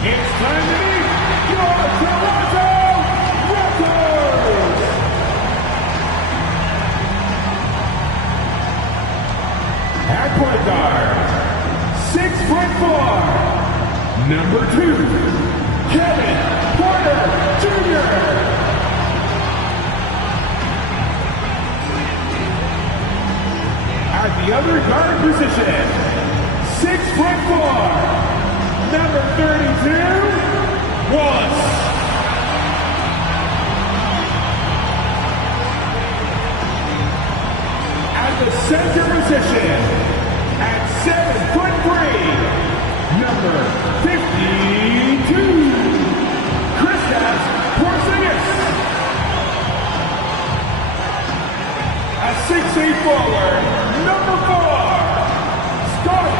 It's time to meet your Toronto Raptors! At point guard, 6'4", number 2, Kevin Porter Jr. At the other guard position, 6'4", number 32, Wallace. At the center position, at 7'3", number 52, Kristaps Porzingis. A 6'8" forward, number 4, Scott.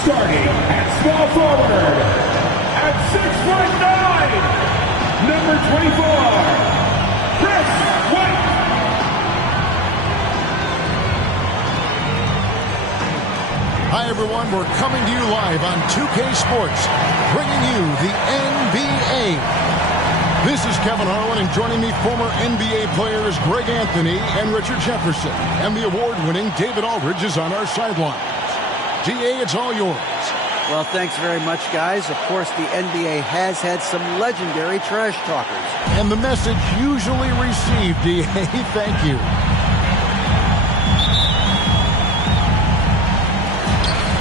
Starting at small forward, at 6'9", number 24, Chris White. Hi everyone, we're coming to you live on 2K Sports, bringing you the NBA. This is Kevin Harlan, and joining me, former NBA players Greg Anthony and Richard Jefferson. And the award-winning David Aldridge is on our sidelines. DA, it's all yours. Well, thanks very much, guys. Of course, the NBA has had some legendary trash talkers. And the message usually received, DA. Thank you.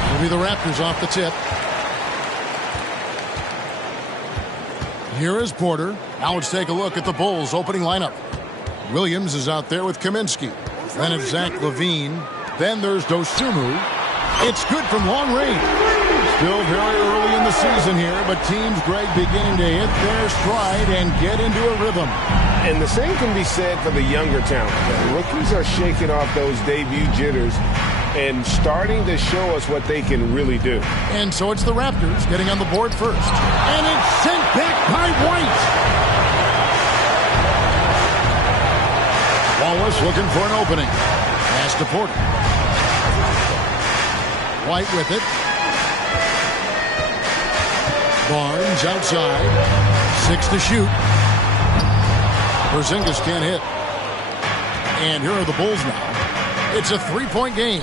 It'll be the Raptors off the tip. Here is Porter. Now let's take a look at the Bulls' opening lineup. Williams is out there with Kaminsky. Then it's Zach LaVine. Then there's Dosunmu. It's good from long range. Still very early in the season here, but teams, Greg, beginning to hit their stride and get into a rhythm. And the same can be said for the younger talent. The rookies are shaking off those debut jitters and starting to show us what they can really do. And so it's the Raptors getting on the board first. And it's sent back by White. Wallace looking for an opening. Pass to Porter. White with it. Barnes outside. 6 to shoot. Porzingis can't hit. And here are the Bulls now. It's a three-point game.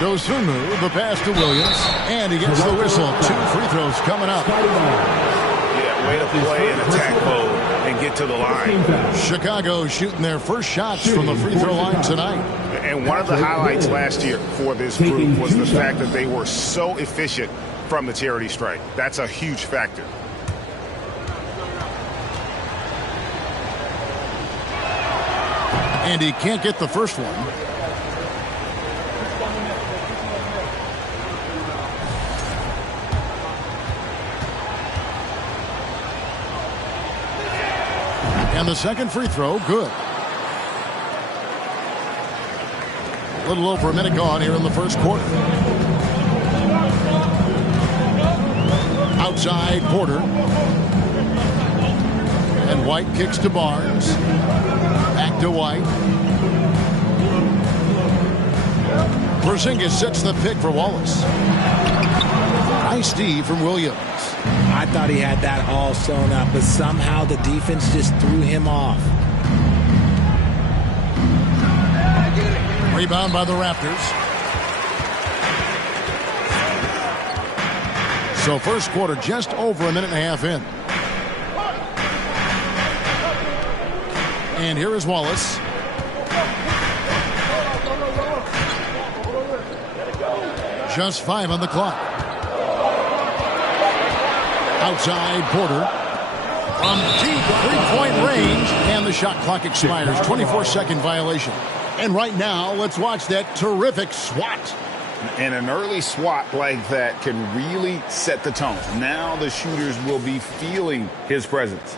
Dosunmu, the pass to Williams. And he gets the whistle. 2 free throws coming up. Yeah, way to play in attack mode and get to the line. Chicago shooting their first shots from the free throw line tonight. And one of the highlights last year for this group was the fact that they were so efficient from the charity stripe. That's a huge factor. And he can't get the first one. And the second free throw, good. A little over a minute gone here in the first quarter. Outside, Porter. And White kicks to Barnes. Back to White. Porzingis sets the pick for Wallace. Nice D from Williams. I thought he had that all sewn up, but somehow the defense just threw him off. Rebound by the Raptors. So first quarter just over a minute and a half in. And here is Wallace. Just 5 on the clock. Outside, Porter. From deep three-point range. And the shot clock expires. 24-second violation. And right now, let's watch that terrific swat. And an early swat like that can really set the tone. Now the shooters will be feeling his presence.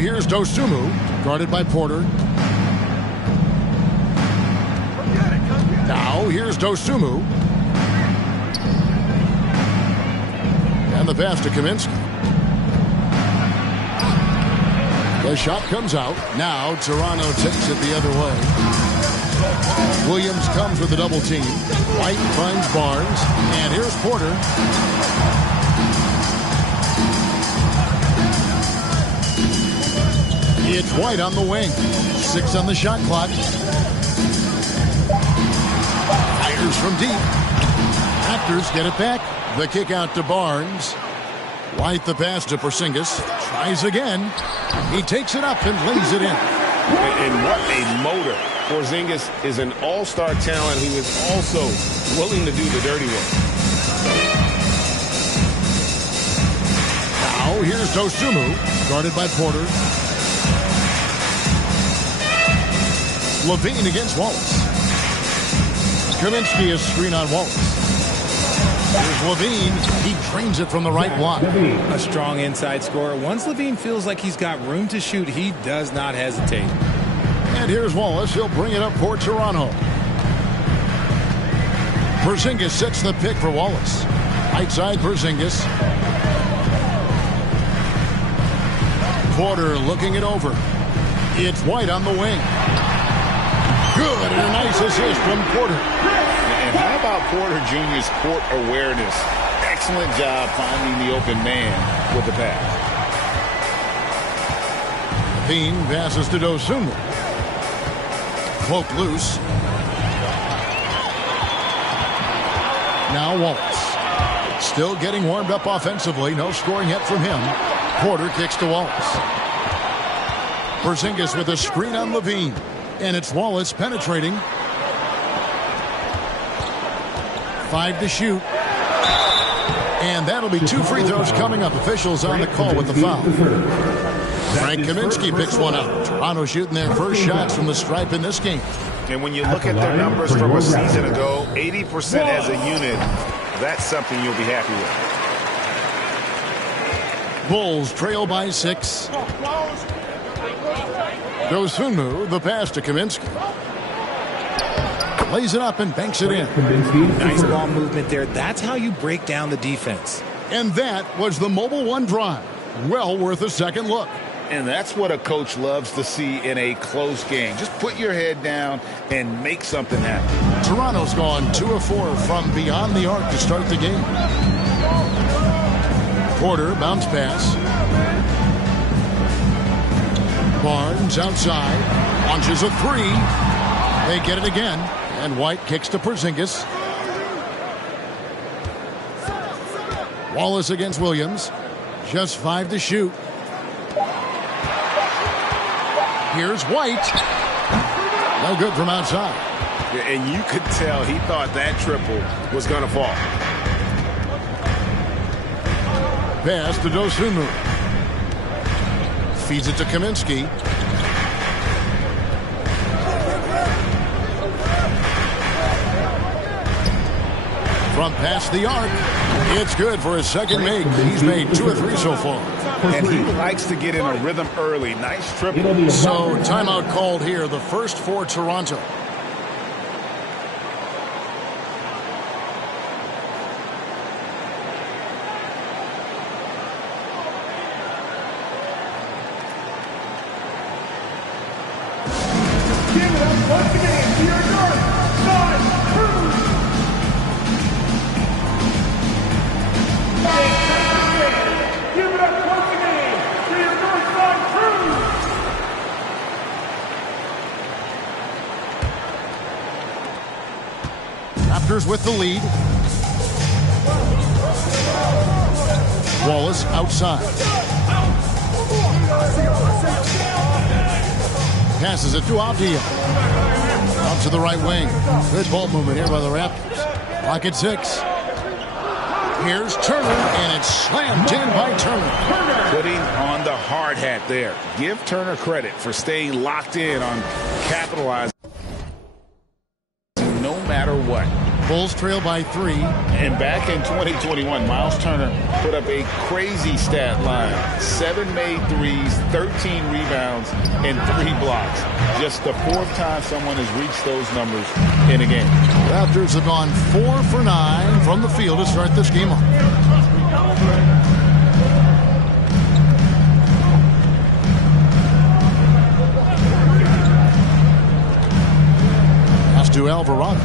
here's Dosunmu, guarded by Porter. Now here's Dosunmu. And the pass to Kaminsky. The shot comes out. Now Toronto takes it the other way. Williams comes with a double team. White finds Barnes. And here's Porter. It's White on the wing. 6 on the shot clock. Fires from deep. Raptors get it back. The kick out to Barnes. White the pass to Porzingis. Tries again. He takes it up and lays it in. And what a motor. Porzingis is an all-star talent who is also willing to do the dirty work. Now here's Dosunmu, guarded by Porter. Levine against Wallace. Kaminsky is screen on Wallace. Here's Levine. He drains it from the right block. A strong inside scorer. Once Levine feels like he's got room to shoot, he does not hesitate. And here's Wallace. He'll bring it up for Toronto. Porzingis sets the pick for Wallace. Right side Porzingis. Porter looking it over. It's White on the wing. Good, and a nice assist from Porter. And how about Porter Jr.'s court awareness? Excellent job finding the open man with the pass. Levine passes to Dosunmu. Cloak loose. Now Wallace. Still getting warmed up offensively. No scoring yet from him. Porter kicks to Wallace. Porzingis with a screen on Levine. And it's Wallace penetrating. 5 to shoot. And that'll be 2 free throws coming up. Officials on the call with the foul. Frank Kaminsky picks one up. Toronto shooting their first shots from the stripe in this game. And when you look at their numbers from a season ago, 80% as a unit, that's something you'll be happy with. Bulls trail by 6. Dosunmu, the pass to Kaminsky. Lays it up and banks it in. Nice ball movement there. That's how you break down the defense. And that was the Mobile One drive. Well worth a second look. And that's what a coach loves to see in a close game. Just put your head down and make something happen. Toronto's gone 2 of 4 from beyond the arc to start the game. Porter, bounce pass. Barnes outside. Launches a 3. They get it again. And White kicks to Porzingis. Wallace against Williams. Just 5 to shoot. Here's White. No good from outside. And you could tell he thought that triple was going to fall. Pass to Dosunmu. Feeds it to Kaminsky. From past the arc. It's good for his second make. He's made 2 or 3 so far. And he likes to get in a rhythm early. Nice triple. So timeout called here. The first for Toronto. Give it up once again to your North Sun Crew. Give it up once again to your North Sun Crew. Raptors with the lead. Wallace outside. Passes it to Avdia. Up to the right wing. Good ball movement here by the Raptors. Clock at 6. Here's Turner, and it's slammed in by Turner. Putting on the hard hat there. Give Turner credit for staying locked in on capitalizing no matter what. Bulls trail by 3. And back in 2021, Miles Turner put up a crazy stat line. 7 made threes, 13 rebounds, and 3 blocks. Just the 4th time someone has reached those numbers in a game. Raptors have gone 4 for 9 from the field to start this game off. Pass to Alvarado.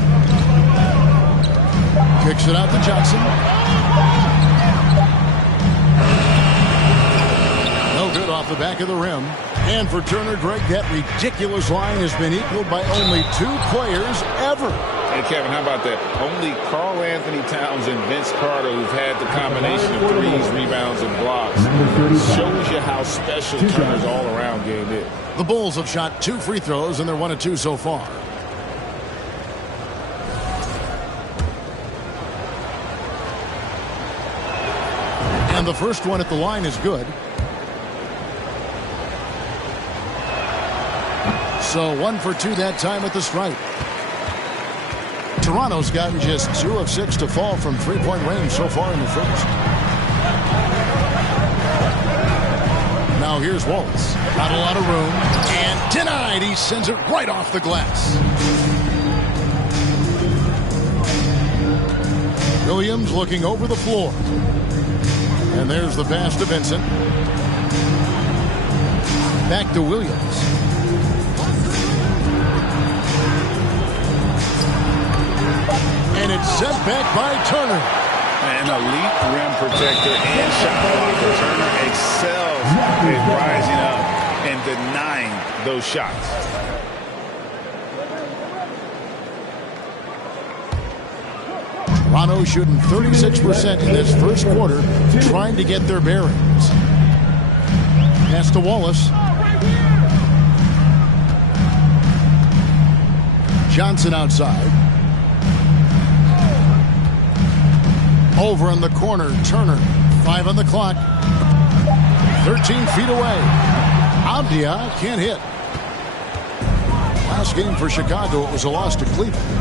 Kicks it out to Johnson. No good off the back of the rim. And for Turner, Greg, that ridiculous line has been equaled by only 2 players ever. Hey, Kevin, how about that? Only Karl Anthony Towns and Vince Carter, who've had the combination of threes, rebounds, and blocks. Shows you how special Turner's all-around game is. The Bulls have shot 2 free throws, and they're 1 of 2 so far. And the first one at the line is good. So 1 for 2 that time at the stripe. Toronto's gotten just 2 of 6 to fall from three-point range so far in the first. Now here's Wallace. Not a lot of room. And denied. He sends it right off the glass. Williams looking over the floor. And there's the pass to Vincent. Back to Williams. And it's sent back by Turner. An elite rim protector and shot blocker. Turner excels in rising up and denying those shots. Toronto shooting 36% in this first quarter, trying to get their bearings. Pass to Wallace. Johnson outside. Over in the corner, Turner. 5 on the clock. 13 feet away. Avdia can't hit. Last game for Chicago, it was a loss to Cleveland.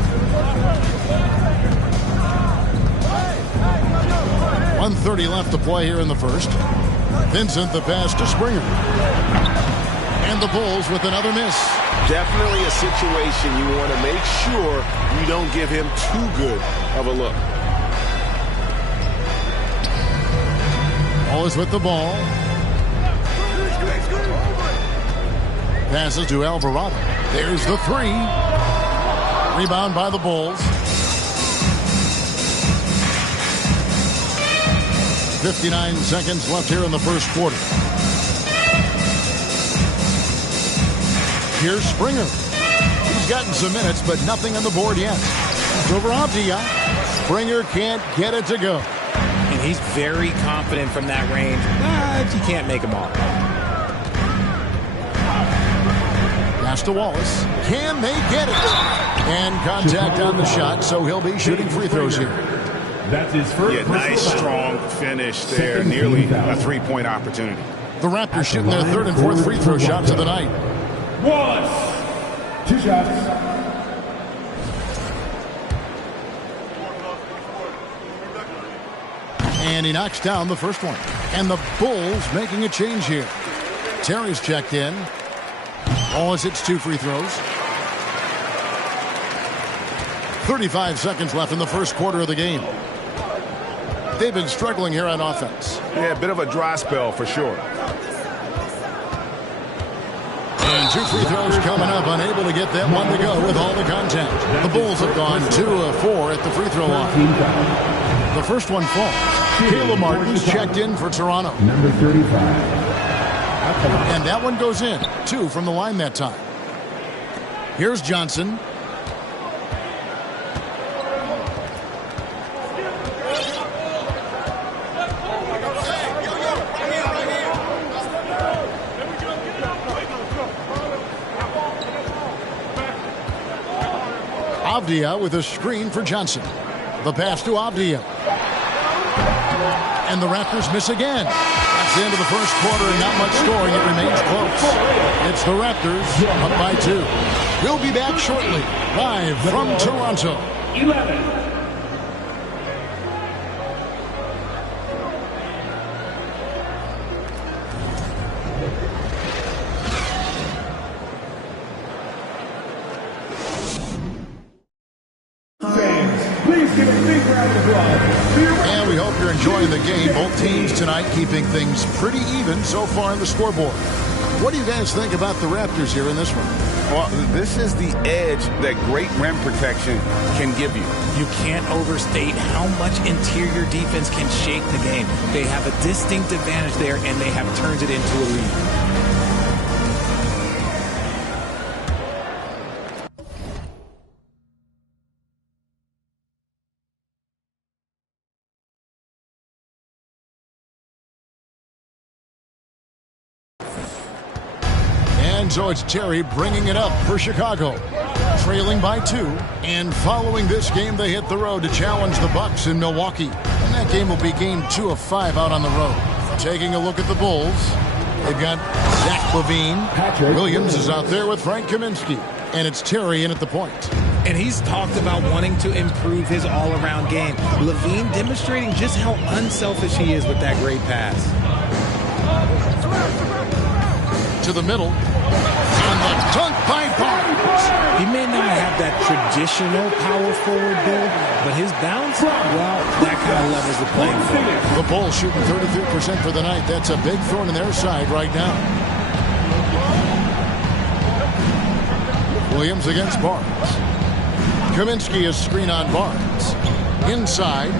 1:30 left to play here in the first. Vincent the pass to Springer. And the Bulls with another miss. Definitely a situation you want to make sure you don't give him too good of a look. Wallace with the ball. Passes to Alvarado. There's the 3. Rebound by the Bulls. 59 seconds left here in the first quarter. Here's Springer. He's gotten some minutes, but nothing on the board yet. It's over Avdia. Springer can't get it to go. And he's very confident from that range, but you can't make him all. Pass to Wallace. Can they get it? And contact on the shot, so he'll be shooting free throws here. That's his first. Yeah, nice, strong finish there. Nearly a 3-point opportunity. The Raptors shooting their 3rd and 4th free throw shots of the night. Wallace. 2 shots. And he knocks down the first one. And the Bulls making a change here. Terry's checked in. Wallace hits 2 free throws. 35 seconds left in the first quarter of the game. They've been struggling here on offense. Yeah, a bit of a dry spell for sure. And 2 free throws coming up, unable to get that one to go with all the contact. The Bulls have gone 2 of 4 at the free throw line. The first one falls. Caleb Martin's checked in for Toronto. Number 35. And that one goes in. 2 from the line that time. Here's Johnson. Avdia with a screen for Johnson. The pass to Avdia. And the Raptors miss again. That's the end of the first quarter and not much scoring. It remains close. It's the Raptors up by 2. We'll be back shortly, live from Toronto. 11. give a big round of applause to your And we hope you're enjoying the game. Both teams tonight keeping things pretty even so far on the scoreboard. What do you guys think about the Raptors here in this one? Well, this is the edge that great rim protection can give you. You can't overstate how much interior defense can shake the game. They have a distinct advantage there, and they have turned it into a lead. And so it's Terry bringing it up for Chicago. Trailing by 2. And following this game, they hit the road to challenge the Bucks in Milwaukee. And that game will be game 2 of 5 out on the road. Taking a look at the Bulls, they've got Zach LaVine. Williams is out there with Frank Kaminsky. And it's Terry in at the point. And he's talked about wanting to improve his all-around game. LaVine demonstrating just how unselfish he is with that great pass. To the middle. And the dunk by Barnes. He may not have that traditional power forward build, but his bounce, well, that kind of levels the playing field. The Bulls shooting 33% for the night. That's a big thorn in their side right now. Williams against Barnes. Kaminsky is screen on Barnes. Inside.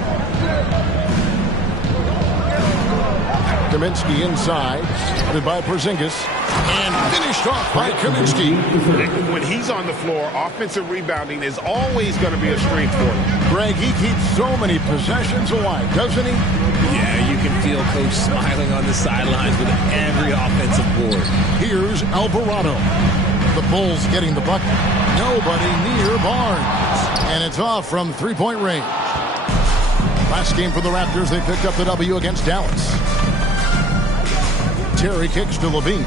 Kaminsky inside. Headed by Porzingis. And finished off by Kaminsky. When he's on the floor, offensive rebounding is always going to be a strength for him. Greg, he keeps so many possessions alive, doesn't he? Yeah, you can feel Coach smiling on the sidelines with every offensive board. Here's Alvarado. The Bulls getting the bucket. Nobody near Barnes. And it's off from three-point range. Last game for the Raptors, they picked up the W against Dallas. Terry kicks to LaVine.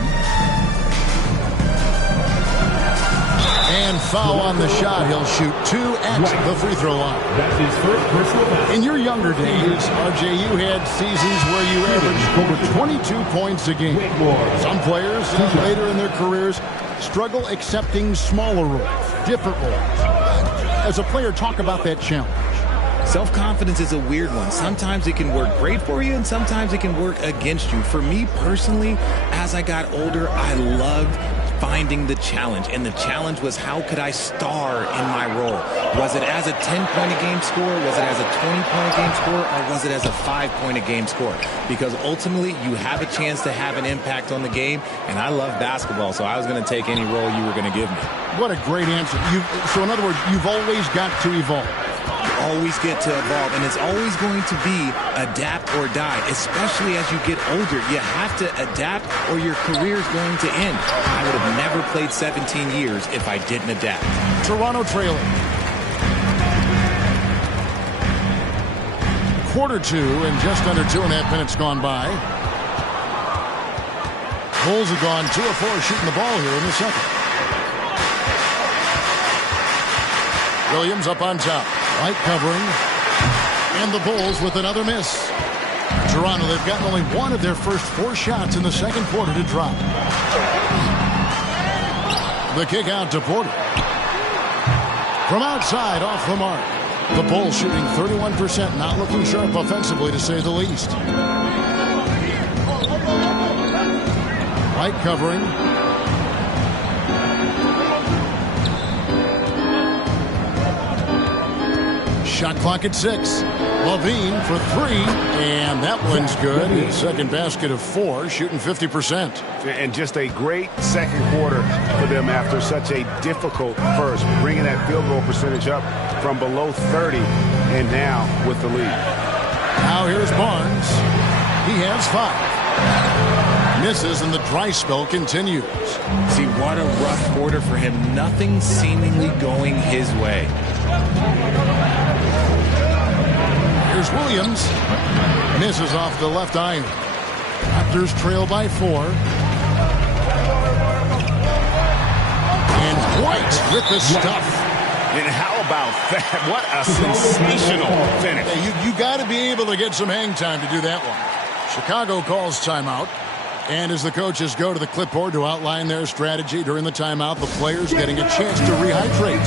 And foul on the shot. He'll shoot 2 at the free throw line. That's his first personal foul. In your younger days, RJ, you had seasons where you averaged over 22 points a game. Some players later in their careers struggle accepting smaller roles, different roles. As a player, talk about that challenge. Self-confidence is a weird one. Sometimes it can work great for you, and sometimes it can work against you. For me personally, as I got older, I loved finding the challenge. And the challenge was, how could I star in my role? Was it as a 10-point-a-game scorer? Was it as a 20-point-a-game scorer? Or was it as a 5-point-a-game scorer? Because ultimately, you have a chance to have an impact on the game. And I love basketball, so I was going to take any role you were going to give me. What a great answer. So in other words, you've always got to evolve. Always get to evolve, and it's always going to be adapt or die, especially as you get older. You have to adapt or your career is going to end. I would have never played 17 years if I didn't adapt. Toronto trailing. Quarter 2 and just under 2.5 minutes gone by. Bulls have gone 2 of 4 shooting the ball here in the second. Williams up on top. Light covering. And the Bulls with another miss. Toronto, they've gotten only 1 of their first 4 shots in the second quarter to drop. The kick out to Porter. From outside, off the mark. The Bulls shooting 31%, not looking sharp offensively to say the least. Light covering. Shot clock at 6. LaVine for 3, and that one's good. His second basket of 4, shooting 50%. And just a great second quarter for them after such a difficult first, bringing that field goal percentage up from below 30, and now with the lead. Now here's Barnes. He has 5. Misses, and the dry spell continues. See, what a rough quarter for him. Nothing seemingly going his way. Here's Williams. Misses off the left iron. Raptors trail by 4. And White with the stuff. And how about that? What a sensational finish. Yeah, you got to be able to get some hang time to do that one. Chicago calls timeout. And as the coaches go to the clipboard to outline their strategy during the timeout, the players getting a chance to rehydrate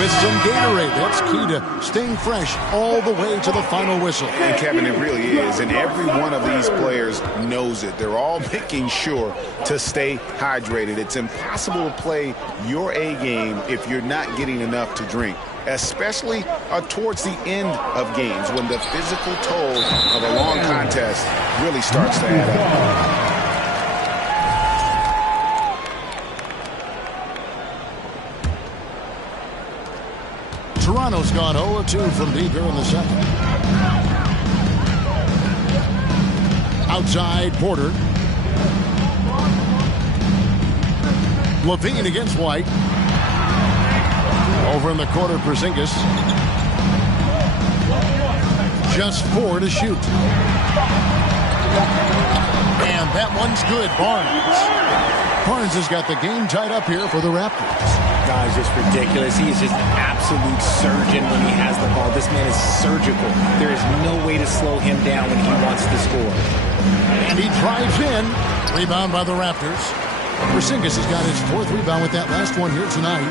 with some Gatorade. That's key to staying fresh all the way to the final whistle. And Kevin, it really is. And every one of these players knows it. They're all making sure to stay hydrated. It's impossible to play your A game if you're not getting enough to drink, especially towards the end of games when the physical toll of a long contest really starts to add up. Toronto's gone 0-2 from deep here in the second. Outside, Porter. Levine against White. Over in the corner, Porzingis. Just 4 to shoot. And that one's good. Barnes has got the game tied up here for the Raptors. Guys, just ridiculous. He is just an absolute surgeon when he has the ball. This man is surgical. There is no way to slow him down when he wants to score. And he drives in. Rebound by the Raptors. Porzingis has got his 4th rebound with that last one here tonight.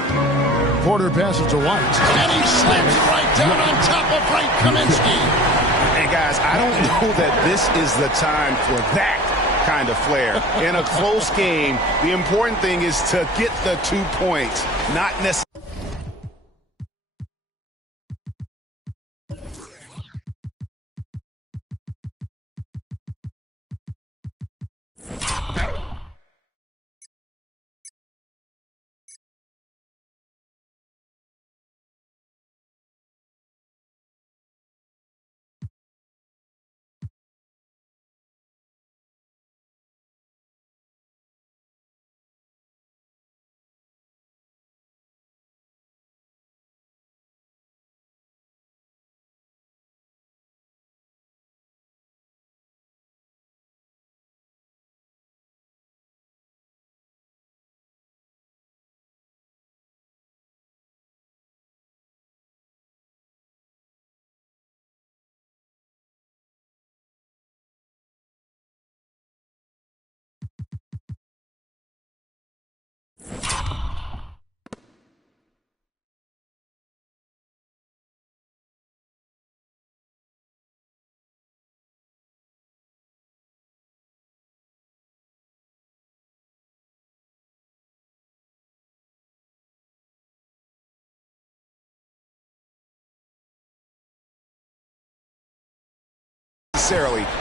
Porter passes to White. And he slams it right down on top of Frank Kaminsky. Hey, guys, I don't know that this is the time for that kind of flair. In a close game, the important thing is to get the 2 points, not necessarily.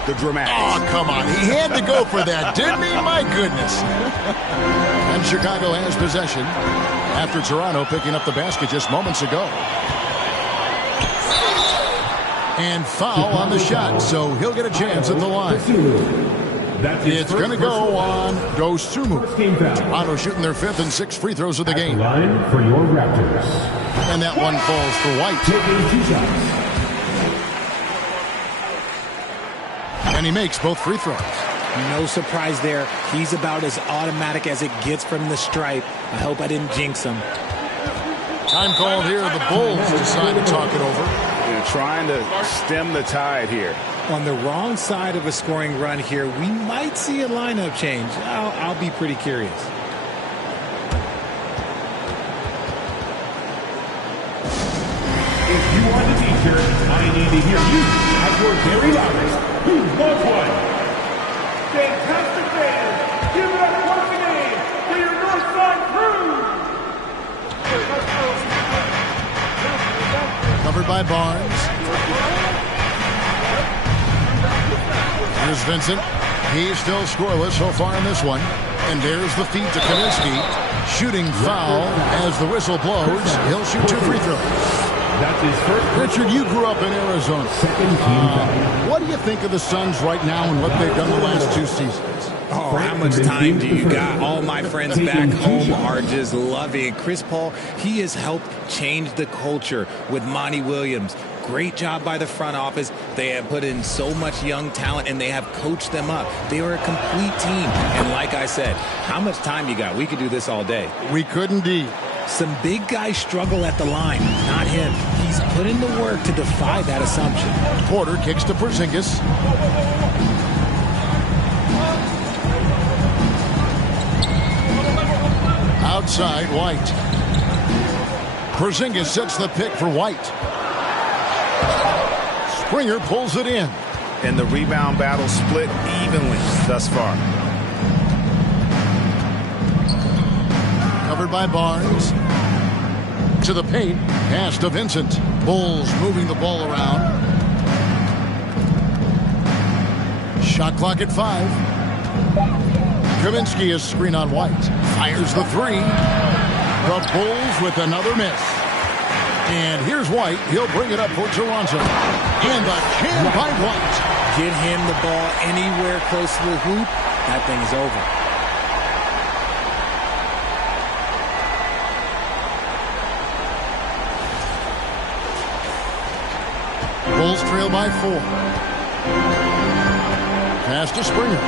The dramatic. Oh, come on. He had to go for that, didn't he? My goodness. And Chicago has possession after Toronto picking up the basket just moments ago. And foul on the shot, so he'll get a chance at the line. It's going to go on Dosumu. Toronto shooting their 5th and 6th free throws of the game. Line for your Raptors. And that one falls for White. Taking 2 shots. And he makes both free throws. No surprise there. He's about as automatic as it gets from the stripe. I hope I didn't jinx him. Time called here. The Bulls decide to talk it over. They're trying to stem the tide here. On the wrong side of a scoring run here, we might see a lineup change. I'll be pretty curious. If you want the t-shirt, I need to hear you at your very loudest. Who wants one? Fantastic fans! Give it up once again for your Northside crew! Covered by Barnes. Here's Vincent. He's still scoreless so far in this one. And there's the feed to Kaminsky. Shooting foul as the whistle blows. He'll shoot 2 free throws. That's his first. Richard, you grew up in Arizona. What do you think of the Suns right now and what they've done the last 2 seasons? Oh, how much time do you got? All my friends back home are just loving it. Chris Paul, he has helped change the culture with Monty Williams. Great job by the front office. They have put in so much young talent, and they have coached them up. They are a complete team. And like I said, how much time you got? We could do this all day. We could indeed. Some big guys struggle at the line, not him. He's put in the work to defy that assumption. Porter kicks to Porzingis. outside White. Porzingis sets the pick for White. Springer pulls it in. And the rebound battle split evenly thus far. Covered by Barnes. To the paint. Pass to Vincent. Bulls moving the ball around. Shot clock at 5. Kaminsky is screen on White. Fires the 3. The Bulls with another miss. And here's White. He'll bring it up for Toronto. And the jam by White. Get him the ball anywhere close to the hoop. That thing is over. Bulls trail by 4. Pass to Springer.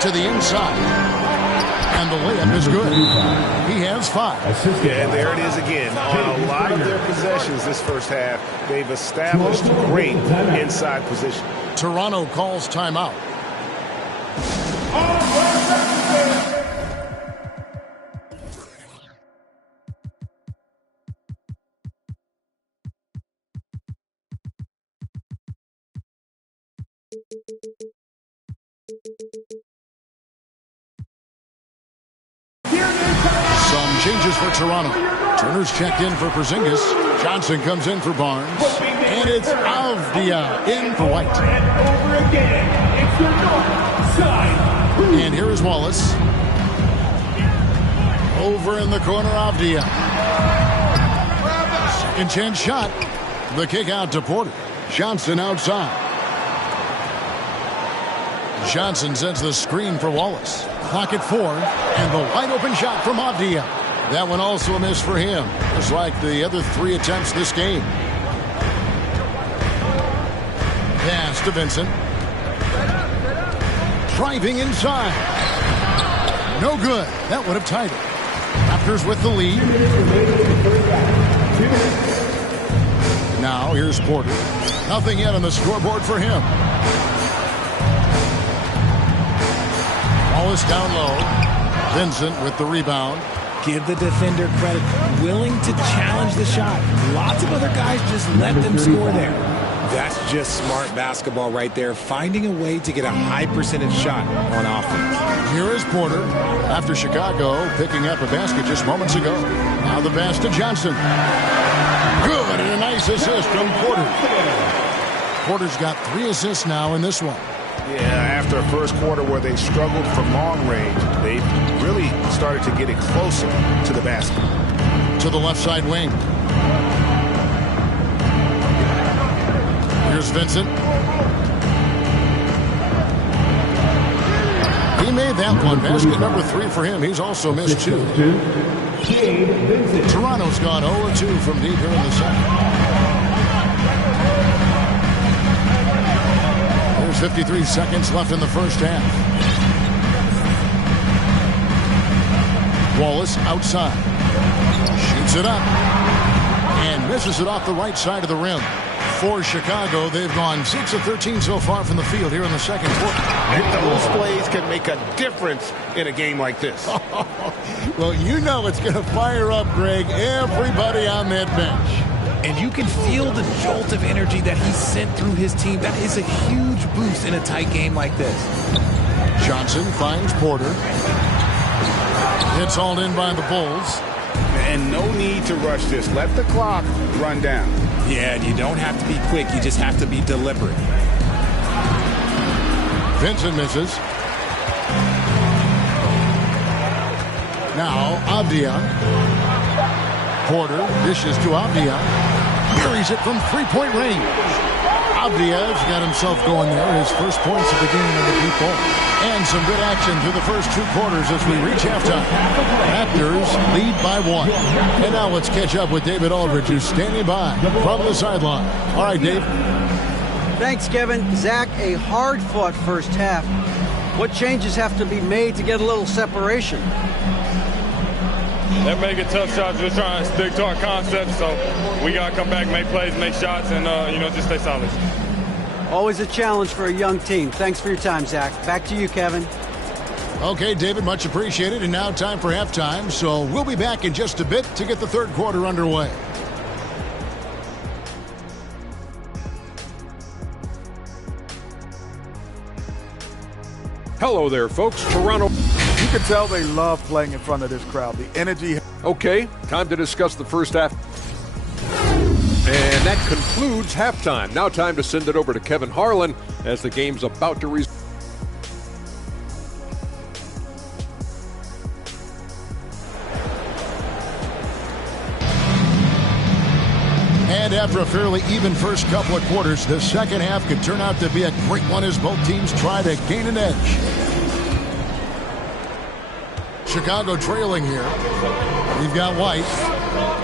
To the inside. And the layup is good. He has 5. Yeah, and there it is again. On a lot of their possessions this first half, they've established great inside position. Toronto calls timeout. Some changes for Toronto. Turner's checked in for Porzingis. Johnson comes in for Barnes. And it's Avdia in for White. And here is Wallace. Over in the corner, Avdia. Second chance shot. The kick out to Porter. Johnson outside. Johnson sets the screen for Wallace. Clock at 4. And the wide open shot from Avdia. That one also a miss for him. Just like the other 3 attempts this game. Pass to Vincent. Driving inside. No good. That would have tied it. Raptors with the lead. Now here's Porter. Nothing yet on the scoreboard for him. Wallace down low. Vincent with the rebound. Give the defender credit. Willing to challenge the shot. Lots of other guys just let them score there. That's just smart basketball right there. Finding a way to get a high percentage shot on offense. Here is Porter. After Chicago picking up a basket just moments ago. Now the pass to Johnson. Good, and a nice assist from Porter. Porter's got 3 assists now in this one. Yeah, after a first quarter where they struggled from long range, they really started to get it closer to the basket. To the left side wing. Here's Vincent. He made that one. Basket number 3 for him. He's also missed 2. Toronto's gone 0-2 from deep here in the second. There's 53 seconds left in the first half. Wallace outside. Shoots it up. And misses it off the right side of the rim. For Chicago, they've gone 6 of 13 so far from the field here in the second quarter. And those plays can make a difference in a game like this. Well, you know it's going to fire up, Greg, everybody on that bench. And you can feel the jolt of energy that he sent through his team. That is a huge boost in a tight game like this. Johnson finds Porter. It's hauled in by the Bulls. And no need to rush this. Let the clock run down. Yeah, and you don't have to be quick. You just have to be deliberate. Vincent misses. Now Avdia. Porter dishes to Avdia. Buries it from 3-point range. Avdia's got himself going there. His first points of the game in the deep ball. And some good action through the first 2 quarters as we reach halftime. Raptors lead by 1. And now let's catch up with David Aldridge, who's standing by from the sideline. All right, Dave. Thanks, Kevin. Zach, a hard-fought first half. What changes have to be made to get a little separation? They're making tough shots. We're trying to stick to our concept, so we got to come back, make plays, make shots, and, just stay solid. Always a challenge for a young team. Thanks for your time, Zach. Back to you, Kevin. Okay, David, much appreciated. And now time for halftime. So we'll be back in just a bit to get the third quarter underway. Hello there, folks. Toronto. You can tell they love playing in front of this crowd. The energy. Okay, time to discuss the first half. And that concludes halftime. Now time to send it over to Kevin Harlan as the game's about to resume. And after a fairly even first couple of quarters, the second half could turn out to be a great one as both teams try to gain an edge. Chicago trailing here. We've got White.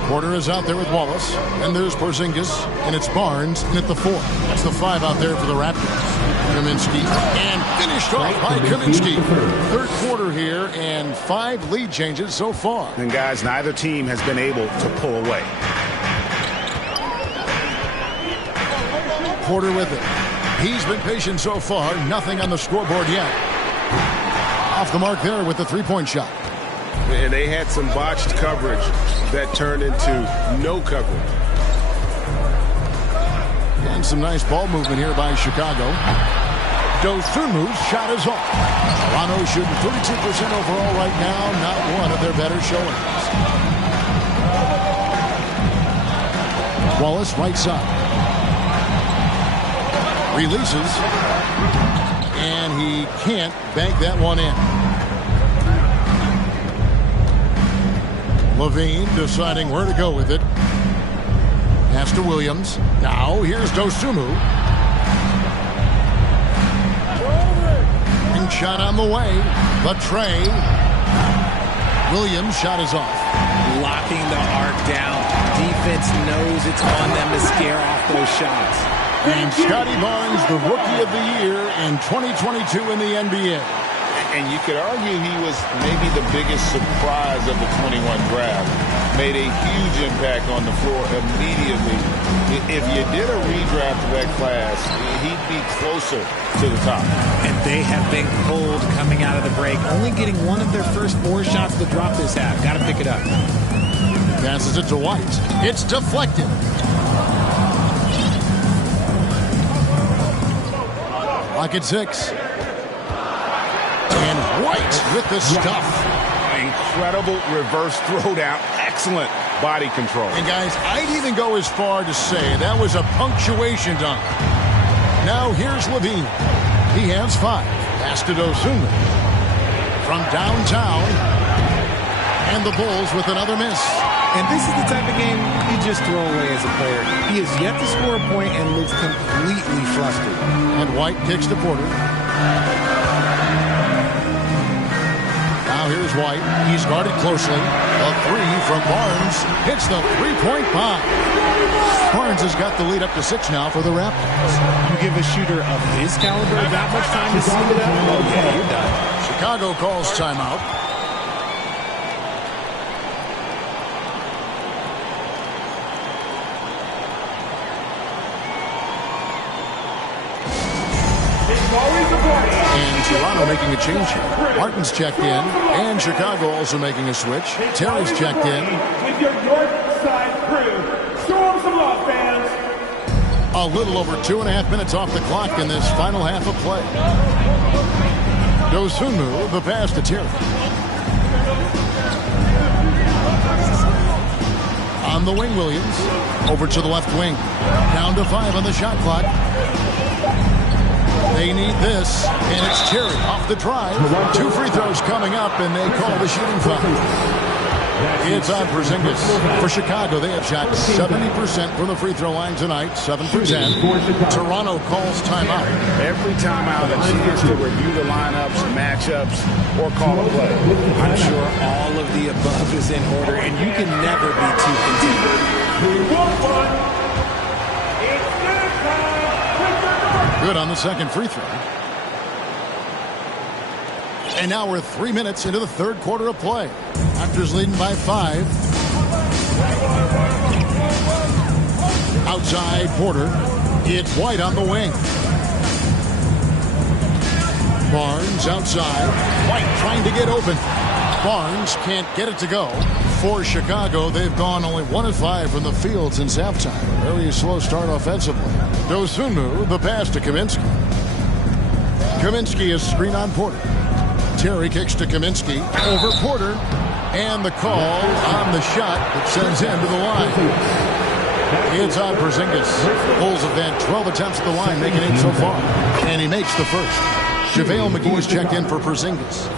Porter is out there with Wallace. And there's Porzingis. And it's Barnes. And at the 4. That's the 5 out there for the Raptors. Kaminsky. And finished off by Kaminsky. Third quarter here and 5 lead changes so far. And guys, neither team has been able to pull away. Porter with it. He's been patient so far. Nothing on the scoreboard yet. Off the mark there with the three-point shot. And they had some botched coverage that turned into no coverage. And some nice ball movement here by Chicago. Dosunmu's shot is off. Toronto shooting 32% overall right now. Not one of their better showings. Wallace right side. Releases. And he can't bank that one in. Levine deciding where to go with it. Pass to Williams. Now here's Dosunmu. And shot on the way. The tray. Williams shot is off. Locking the arc down. Defense knows it's on them to scare off those shots. And Scotty Barnes, the Rookie of the Year in 2022 in the NBA. And you could argue he was maybe the biggest surprise of the 21 draft. Made a huge impact on the floor immediately. If you did a redraft of that class, he'd be closer to the top. And they have been cold coming out of the break. Only getting one of their first 4 shots to drop this half. Got to pick it up. Passes it to White. It's deflected. Lock at 6. And White with the stuff. Incredible reverse throwdown. Excellent body control. And guys, I'd even go as far to say that was a punctuation dunk. Now here's Levine. He has 5. Pass to Dosunmu. From downtown. And the Bulls with another miss. And this is the type of game you just throw away as a player. He has yet to score a point and looks completely flustered. And White kicks to Porter. Now here's White. He's guarded closely. A 3 from Barnes. Hits the three-point bomb. Barnes has got the lead up to 6 now for the Raptors. You give a shooter of his caliber that much time to see it up? Oh, yeah, you're done. Chicago calls timeout. And Toronto making a change here. Martin's checked in, and Chicago also making a switch. Terry's checked in. With your north side crew, show them some love, fans. A little over 2.5 minutes off the clock in this final half of play. Dosunmu, the pass to Terry. On the wing, Williams. Over to the left wing. Down to 5 on the shot clock. They need this, and it's Terry off the drive. 2 free throws coming up, and they call the shooting foul. It's on Porzingis. For Chicago, they have shot 70% from the free throw line tonight, 7 for 10. Toronto calls timeout. Every timeout, a chance to review the lineups, matchups, or call a play. I'm sure all of the above is in order, and you can never be too content. Good on the second free throw. And now we're 3 minutes into the third quarter of play. Raptors leading by 5. Outside Porter. It's White on the wing. Barnes outside. White trying to get open. Barnes can't get it to go. For Chicago, they've gone only 1 of 5 from the field since halftime. Very slow start offensively. Dosunmu, the pass to Kaminsky. Kaminsky is screen on Porter. Terry kicks to Kaminsky. Over Porter. And the call on the shot that sends him to the line. It's on Porzingis. Bulls have had 12 attempts at the line, making 8 so far. And he makes the first. JaVale McGee's checked in for Porzingis.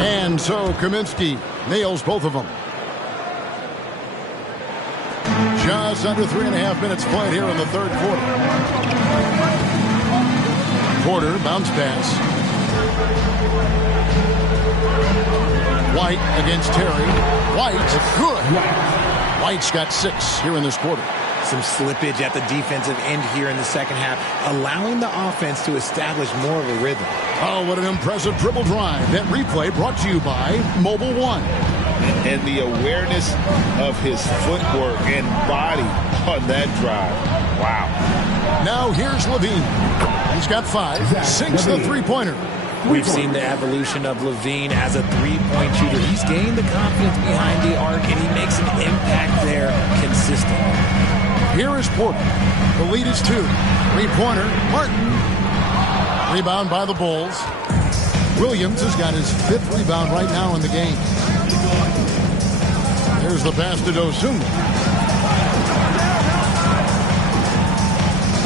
And so Kaminsky nails both of them. Just under 3.5 minutes played here in the third quarter. Porter, bounce pass. White against Terry. White, good. White's got 6 here in this quarter. Some slippage at the defensive end here in the second half, allowing the offense to establish more of a rhythm. Oh, what an impressive dribble drive. That replay brought to you by Mobile One. And the awareness of his footwork and body on that drive. Wow. Now here's Levine. He's got 5. Sinks the three-pointer. We've seen the evolution of Levine as a three-point shooter. He's gained the confidence behind the arc, and he makes an impact there consistently. Here is Porter. The lead is 2. Three-pointer, Martin. Rebound by the Bulls. Williams has got his 5th rebound right now in the game. Here's the pass to Dosunmu.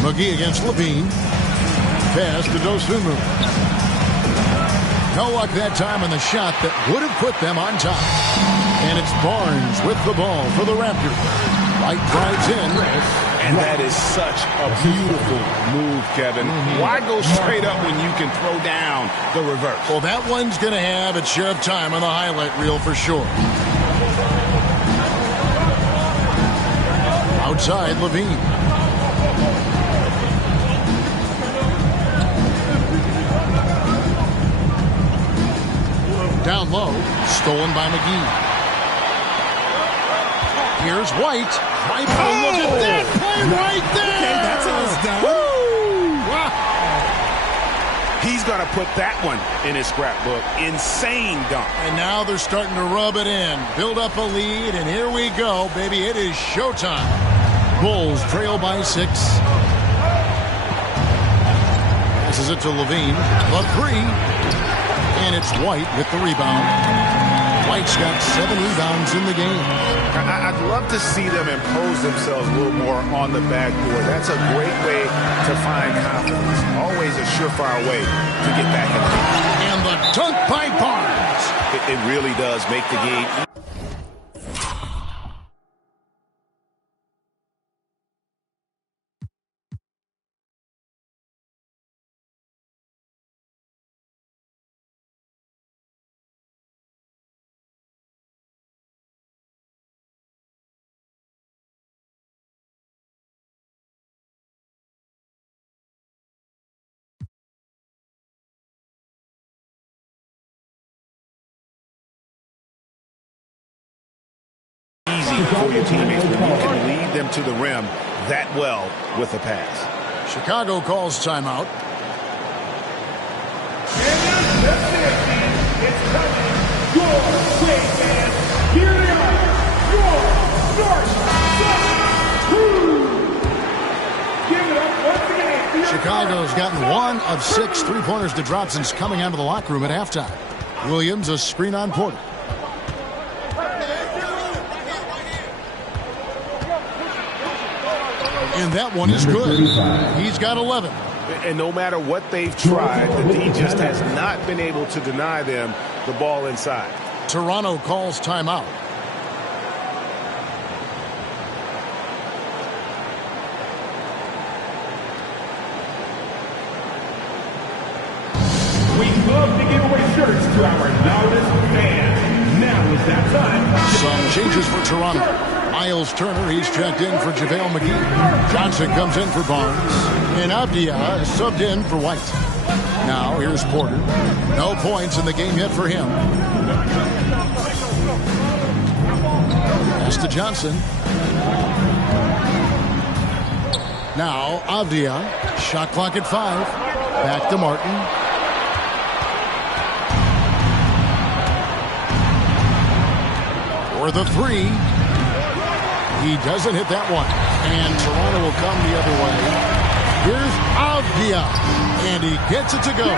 McGee against Levine. Pass to Dosunmu. No luck that time on the shot that would have put them on top. And it's Barnes with the ball for the Raptors. White drives in. And that is such a beautiful move, Kevin. Why go straight up when you can throw down the reverse? Well, that one's going to have its share of time on the highlight reel for sure. Outside, Levine. Down low, stolen by McGee. Here's White. Look at that play right there. Okay, that's how it's done. Wow. He's going to put that one in his scrapbook. Insane dunk. And now they're starting to rub it in. Build up a lead, and here we go, baby. It is showtime. Bulls trail by 6. Passes it to Levine. The 3. And it's White with the rebound. White's got 7 rebounds in the game. I'd love to see them impose themselves a little more on the backboard. That's a great way to find confidence. Always a surefire way to get back in the game. And the dunk by Barnes. It really does make the game. For your teammates when you can lead them to the rim that well with a pass. Chicago calls timeout. And that's it, team. It's coming your way, man. Here they are, your North South. Give it up once again. Chicago's gotten 1 of 6 three-pointers to drop since coming out of the locker room at halftime. Williams, a screen on Porter. And that one is good. He's got 11. And no matter what they've tried, the D just has not been able to deny them the ball inside. Toronto calls timeout. We love to give away shirts to our loudest fans. Now is that time. Some changes for Toronto. Miles Turner, he's checked in for JaVale McGee. Johnson comes in for Barnes. And Avdia is subbed in for White. Now here's Porter. No points in the game yet for him. Pass to Johnson. Now Avdia. Shot clock at 5. Back to Martin. for the three. He doesn't hit that one. And Toronto will come the other way. Here's Avdia. And he gets it to go.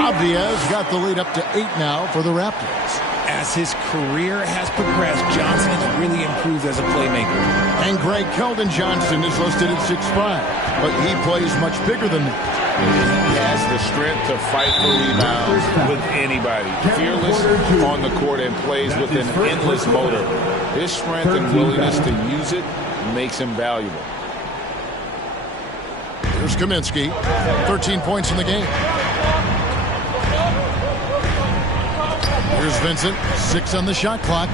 Avdia's got the lead up to 8 now for the Raptors. As his career has progressed, Johnson has really improved as a playmaker. And Greg Keldon Johnson is listed at 6'5", but he plays much bigger than that. He has the strength to fight for rebounds with anybody. Fearless on the court and plays with an endless motor. His strength and willingness to use it makes him valuable. Here's Kaminsky, 13 points in the game. Here's Vincent, 6 on the shot clock.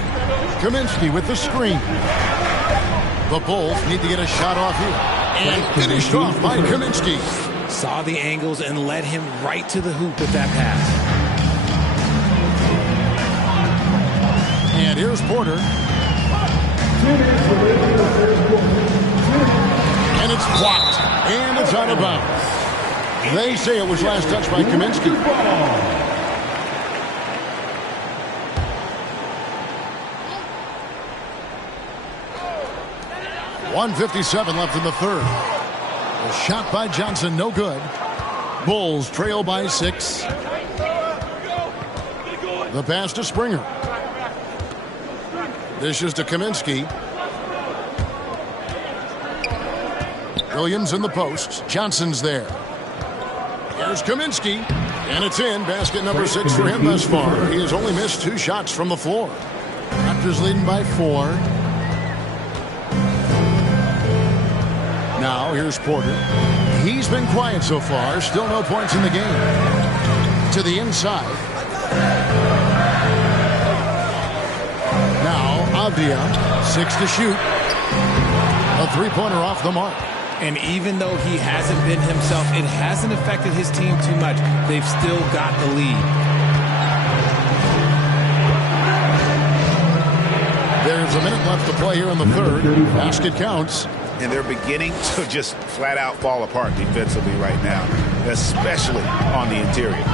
Kaminsky with the screen. The Bulls need to get a shot off here. And finished off by Kaminsky. Saw the angles and led him right to the hoop with that pass. And here's Porter. And it's blocked. And it's out of bounds. They say it was last touched by Kaminsky. 1:57 left in the third. A shot by Johnson, no good. Bulls trail by 6. The pass to Springer. Dishes to Kaminsky. Williams in the post. Johnson's there. Here's Kaminsky. And it's in. Basket number 6 for him thus far. He has only missed 2 shots from the floor. Raptors leading by 4. Now, here's Porter. He's been quiet so far. Still no points in the game. To the inside. Now, Avdia, 6 to shoot. A three-pointer off the mark. And even though he hasn't been himself, it hasn't affected his team too much. They've still got the lead. There's a minute left to play here in the third. Basket counts. And they're beginning to just flat out fall apart defensively right now, especially on the interior.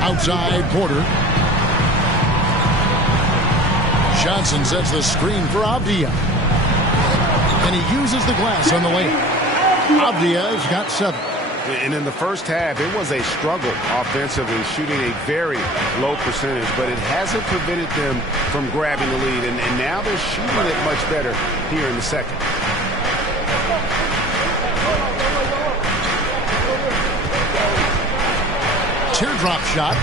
Outside Porter. Johnson sets the screen for Avdia. And he uses the glass on the lane. Avdia's got 7. And in the first half, it was a struggle offensively, shooting a very low percentage, but it hasn't prevented them from grabbing the lead. And now they're shooting it much better here in the second. Teardrop shot.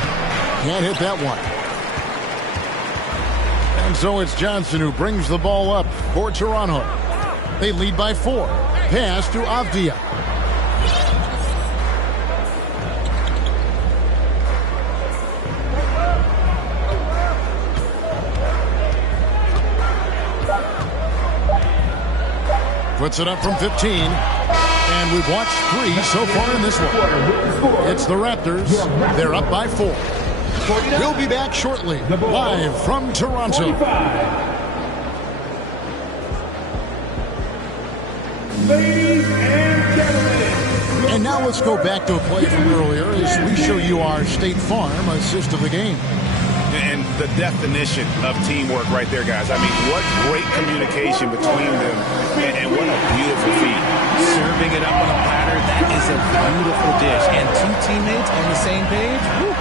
Can't hit that one. And so it's Johnson who brings the ball up for Toronto. They lead by 4. Pass to Avdia. Puts it up from 15. And we've watched 3 so far in this one. It's the Raptors. They're up by 4. We'll be back shortly, live from Toronto. Ladies and gentlemen. And now let's go back to a play from earlier as we show you our State Farm assist of the game. And the definition of teamwork right there, guys. I mean, what great communication between them, and what a beautiful feat. Serving it up on a platter, that is a beautiful dish. And 2 teammates on the same page. Woo.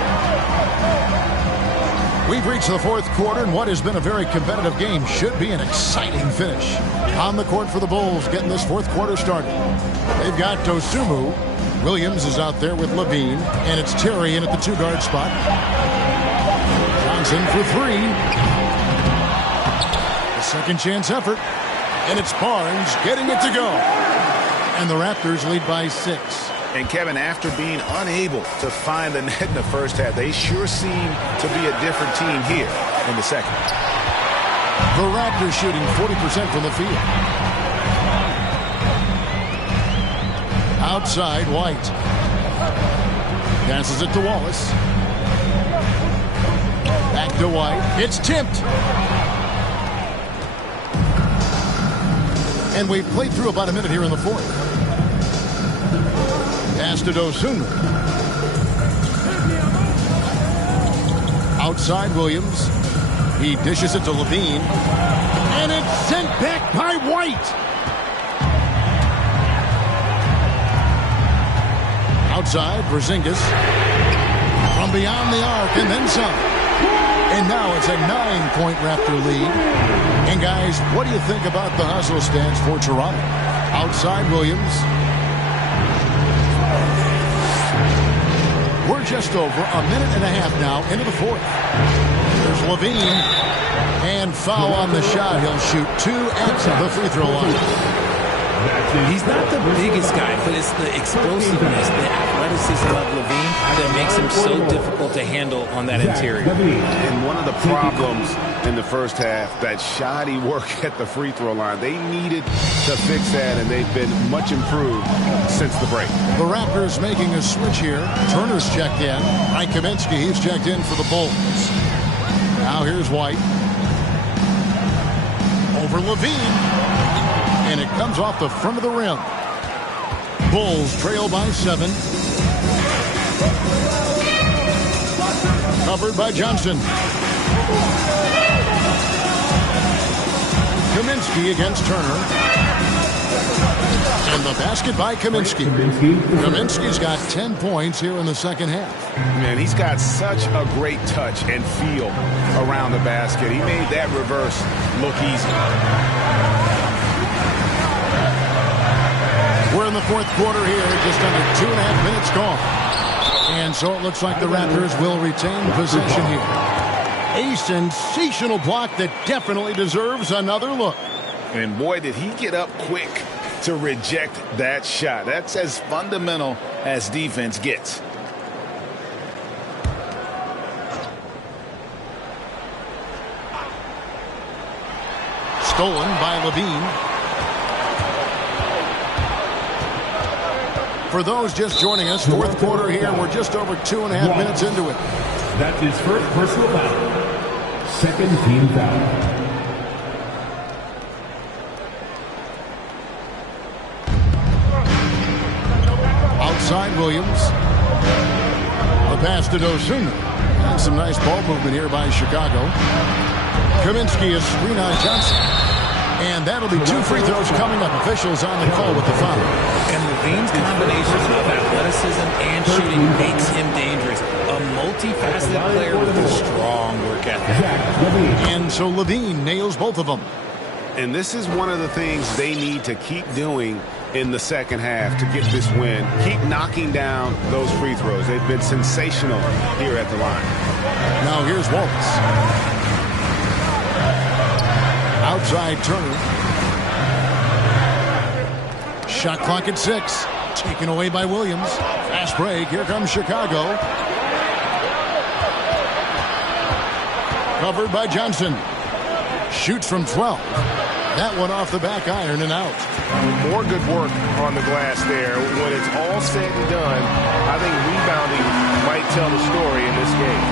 We've reached the 4th quarter, and what has been a very competitive game should be an exciting finish. On the court for the Bulls, getting this 4th quarter started. They've got Dosunmu. Williams is out there with Levine, and it's Terry in at the 2-guard spot. Johnson for 3. A second chance effort. And it's Barnes getting it to go. And the Raptors lead by 6. And Kevin, after being unable to find the net in the first half, they sure seem to be a different team here in the second. The Raptors shooting 40% from the field. Outside, White. Passes it to Wallace. Back to White. It's tipped. And we've played through about a minute here in the 4th. Pass to Dosunmu. Outside Williams. He dishes it to Levine. And it's sent back by White. Outside, Porzingis. From beyond the arc and then some. And now it's a 9-point Raptor lead. And guys, what do you think about the hustle stance for Toronto? Outside Williams. We're just over a minute and a half now into the fourth. There's Levine. And foul on the shot. He'll shoot 2 at the free throw line. He's not the biggest guy, but it's the explosiveness, the athleticism of Levine that makes him so difficult to handle on that interior. And one of the problems in the first half, that shoddy work at the free throw line. They needed to fix that, and they've been much improved since the break. The Raptors making a switch here. Turner's checked in. Mike Kaminsky, he's checked in for the Bulls. Now here's White. Over Levine. And it comes off the front of the rim. Bulls trail by 7. Covered by Johnson. Kaminsky against Turner. And the basket by Kaminsky. Kaminsky's got 10 points here in the second half. Man, he's got such a great touch and feel around the basket. He made that reverse look easy. We're in the fourth quarter here, just under 2.5 minutes gone. And so it looks like the Raptors will retain possession here. A sensational block that definitely deserves another look. And boy, did he get up quick to reject that shot. That's as fundamental as defense gets. Stolen by Levine. For those just joining us, fourth quarter here. We're just over 2.5 minutes into it. That's his first personal foul. Second team foul. Outside Williams. A pass to Dosunmu. And some nice ball movement here by Chicago. Kaminsky is screen on Johnson. And that'll be 2 free throws coming up. Officials on the call with the foul. And Levine's combination of athleticism and shooting makes him dangerous. A multifaceted player with a strong work ethic. And so Levine nails both of them. And this is one of the things they need to keep doing in the second half to get this win. Keep knocking down those free throws. They've been sensational here at the line. Now here's Wallace. Outside Turner. Shot clock at 6. Taken away by Williams. Fast break. Here comes Chicago. Covered by Johnson. Shoots from 12. That one off the back iron and out. More good work on the glass there. When it's all said and done, I think rebounding might tell the story in this game.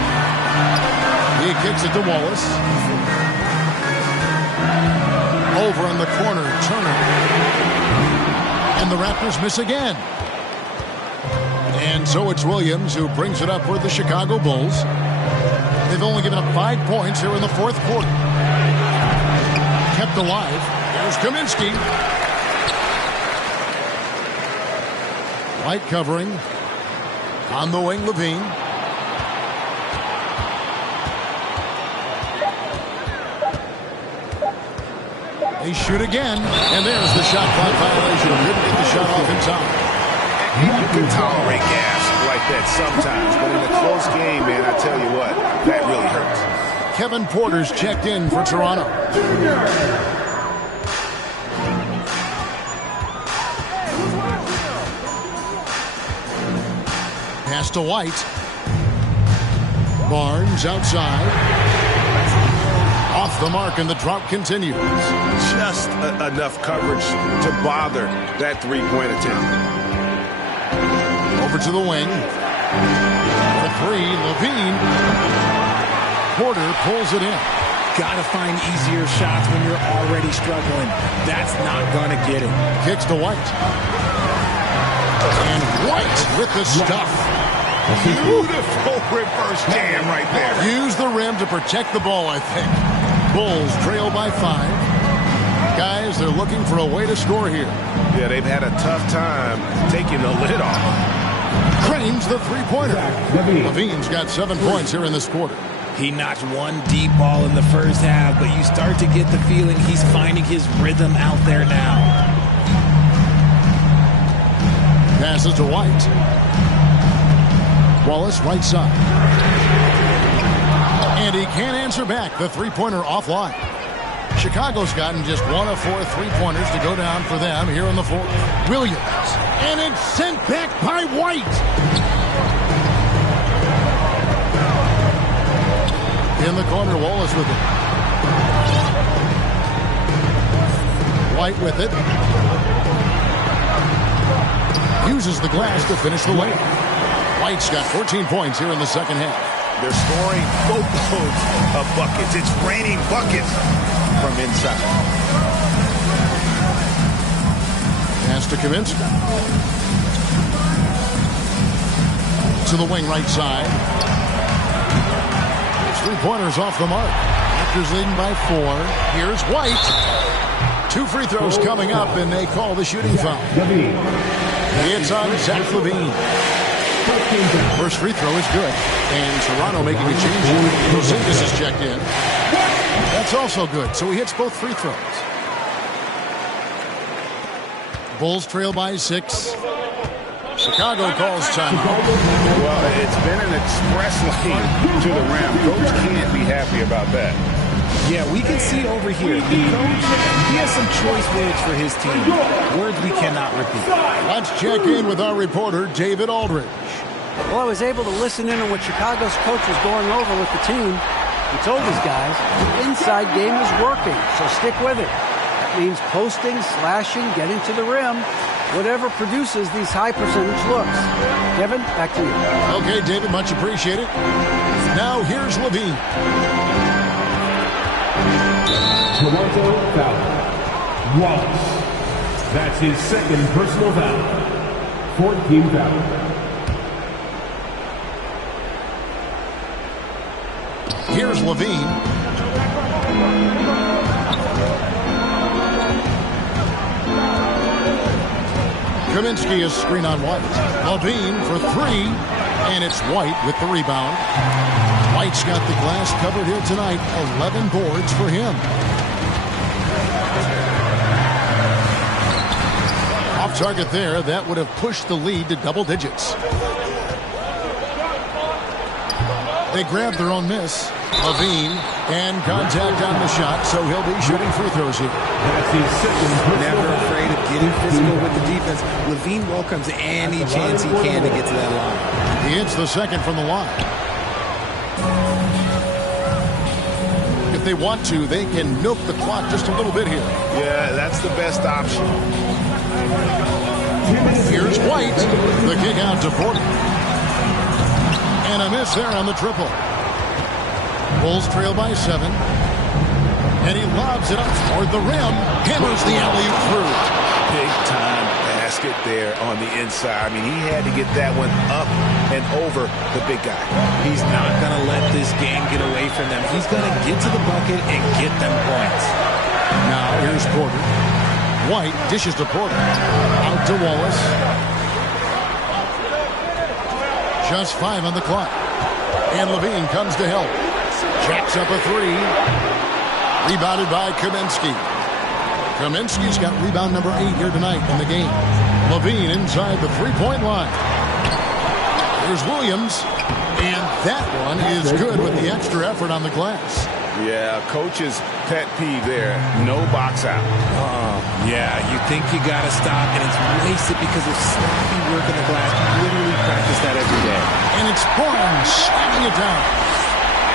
He kicks it to Wallace. Over in the corner, Turner. And the Raptors miss again. And so it's Williams who brings it up for the Chicago Bulls. They've only given up 5 points here in the fourth quarter. Kept alive. There's Kaminsky. White covering. On the wing, Levine. They shoot again, and there's the shot clock violation. Didn't get the shot off in time. You can tolerate gas like that sometimes, but in a close game, man, I tell you what, that really hurts. Kevin Porter's checked in for Toronto. Pass to White. Barnes outside. Off the mark, and the drought continues. Just enough coverage to bother that three-point attempt. Over to the wing. The 3, Levine. Porter pulls it in. Gotta find easier shots when you're already struggling. That's not gonna get it. Kicks to White. And White with the stuff. Beautiful reverse jam right there. Use the rim to protect the ball, I think. Bulls trail by 5. Guys, they're looking for a way to score here. Yeah, they've had a tough time taking the lid off. Cranes the three-pointer. Levine's got 7 points here in this quarter. He knocked one deep ball in the first half, but you start to get the feeling he's finding his rhythm out there now. Passes to White. Wallace, right side. And he can't answer back. The three-pointer offline. Chicago's gotten just 1 of 4 three-pointers to go down for them here in the fourth. Williams. And it's sent back by White. In the corner, Wallace with it. White with it. Uses the glass to finish the layup. White's got 14 points here in the second half. They're scoring boatloads of buckets. It's raining buckets from inside. Pass to Kaminsky. To the wing right side. Three-pointers off the mark. Raptors leading by 4. Here's White. 2 free throws coming up, and they call the shooting foul. It's on Zach LaVine. First free throw is good. And Toronto making a change. Porzingis is checked in. That's also good. So he hits both free throws. Bulls trail by 6. Chicago calls timeout. Well, it's been an express lane to the rim. Coach can't be happy about that. Yeah, we can see over here. The coach, he has some choice words for his team. Words we cannot repeat. Let's check in with our reporter, David Aldridge. Well, I was able to listen in on what Chicago's coach was going over with the team. He told his guys the inside game is working, so stick with it. That means posting, slashing, getting to the rim, whatever produces these high percentage looks. Kevin, back to you. Okay, David, much appreciated. Now here's LaVine. Toronto foul. Wallace. That's his second personal foul. 14 foul. Here's LaVine. Kaminsky is screen on White. LaVine for 3, and it's White with the rebound. White's got the glass covered here tonight. 11 boards for him. Off target there. That would have pushed the lead to double digits. They grabbed their own miss. LaVine and contact on the shot, so he'll be shooting free throws here. Never afraid of getting physical with the defense. LaVine welcomes any chance he can to get to that line. He hits the second from the line. If they want to, they can milk the clock just a little bit here. Yeah, that's the best option. Here's White. The kick out to Porter. And a miss there on the triple. Bulls trail by 7. And he lobs it up toward the rim. Hammers the alley-oop through. Big time basket there on the inside. I mean, he had to get that one up and over the big guy. He's not going to let this game get away from them. He's going to get to the bucket and get them points. Now here's Porter. White dishes to Porter. Out to Wallace. Just 5 on the clock. And LaVine comes to help. Jacks up a 3. Rebounded by Kaminsky. Kaminsky's got rebound number 8 here tonight in the game. LaVine inside the three-point line. Here's Williams. And that one is good with the extra effort on the glass. Yeah, coach's pet peeve there. No box out. Yeah, you think you got to stop, and it's wasted because of sloppy work on the glass. You literally practice that every day. And it's Barnes slamming it down.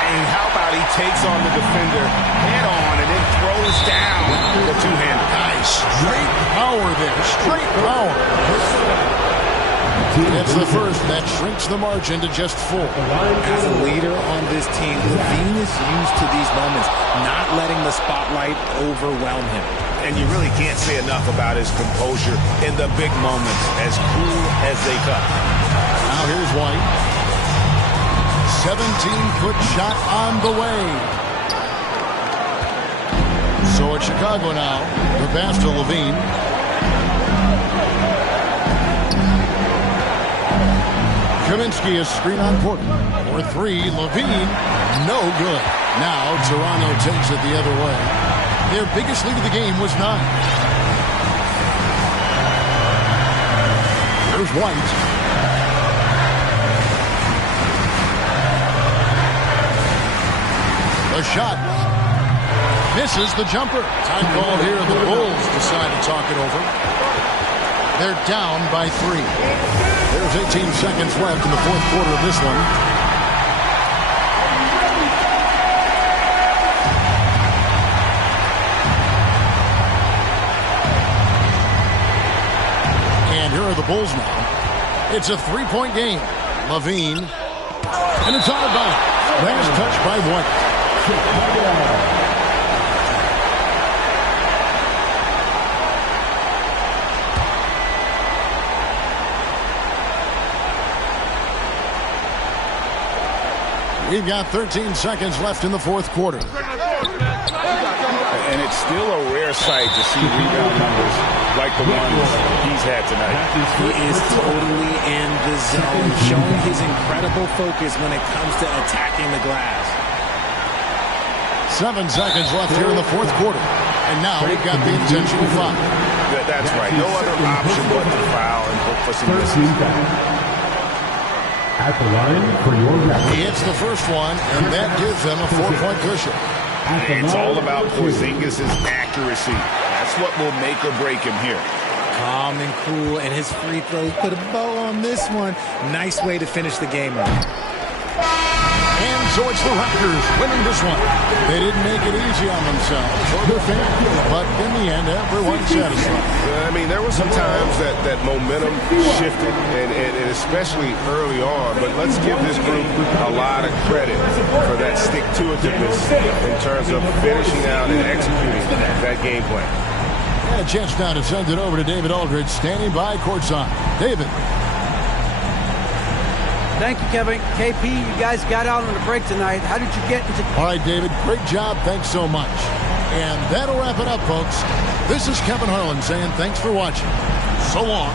And how about he takes on the defender head on and then throws down the two-hander. Nice. Straight power there. Straight power. It's the first that shrinks the margin to just 4. As a leader on this team, LaVine is used to these moments, not letting the spotlight overwhelm him. And you really can't say enough about his composure in the big moments, as cool as they come. Now here's White. 17-foot shot on the way. So it's Chicago now. The pass to Levine. Kaminsky is screen on Porter. For three, Levine, no good. Now Toronto takes it the other way. Their biggest lead of the game was 9. Here's White. The shot. Misses the jumper. Time called here. The Bulls decide to talk it over. They're down by 3. There's 18 seconds left in the fourth quarter of this one. And here are the Bulls now. It's a 3-point game. Levine. And it's out of bounds. Last touch by White. We've got 13 seconds left in the fourth quarter. And it's still a rare sight to see rebound numbers like the ones he's had tonight. He is totally in the zone, showing his incredible focus when it comes to attacking the glass. 7 seconds left here in the fourth quarter. And now we've got the intentional foul. That's right. No other option but to foul and hope for some misses. At the line for your record. He hits the first one, and that gives them a 4-point cushion. It's all about Porzingis' accuracy. That's what will make or break him here. Calm and cool, and his free throws put a bow on this one. Nice way to finish the game up. And so it's the Raptors winning this one. They didn't make it easy on themselves or their fans, but in the end, everyone's satisfied. I mean, there were some times that momentum shifted, and especially early on, but let's give this group a lot of credit for that stick-to-itiveness in terms of finishing out and executing that game plan. And a chance now to send it over to David Aldridge, standing by courtside. David. Thank you, Kevin. KP, you guys got out on the break tonight. How did you get into... All right, David, great job. Thanks so much. And that'll wrap it up, folks. This is Kevin Harlan saying thanks for watching. So long.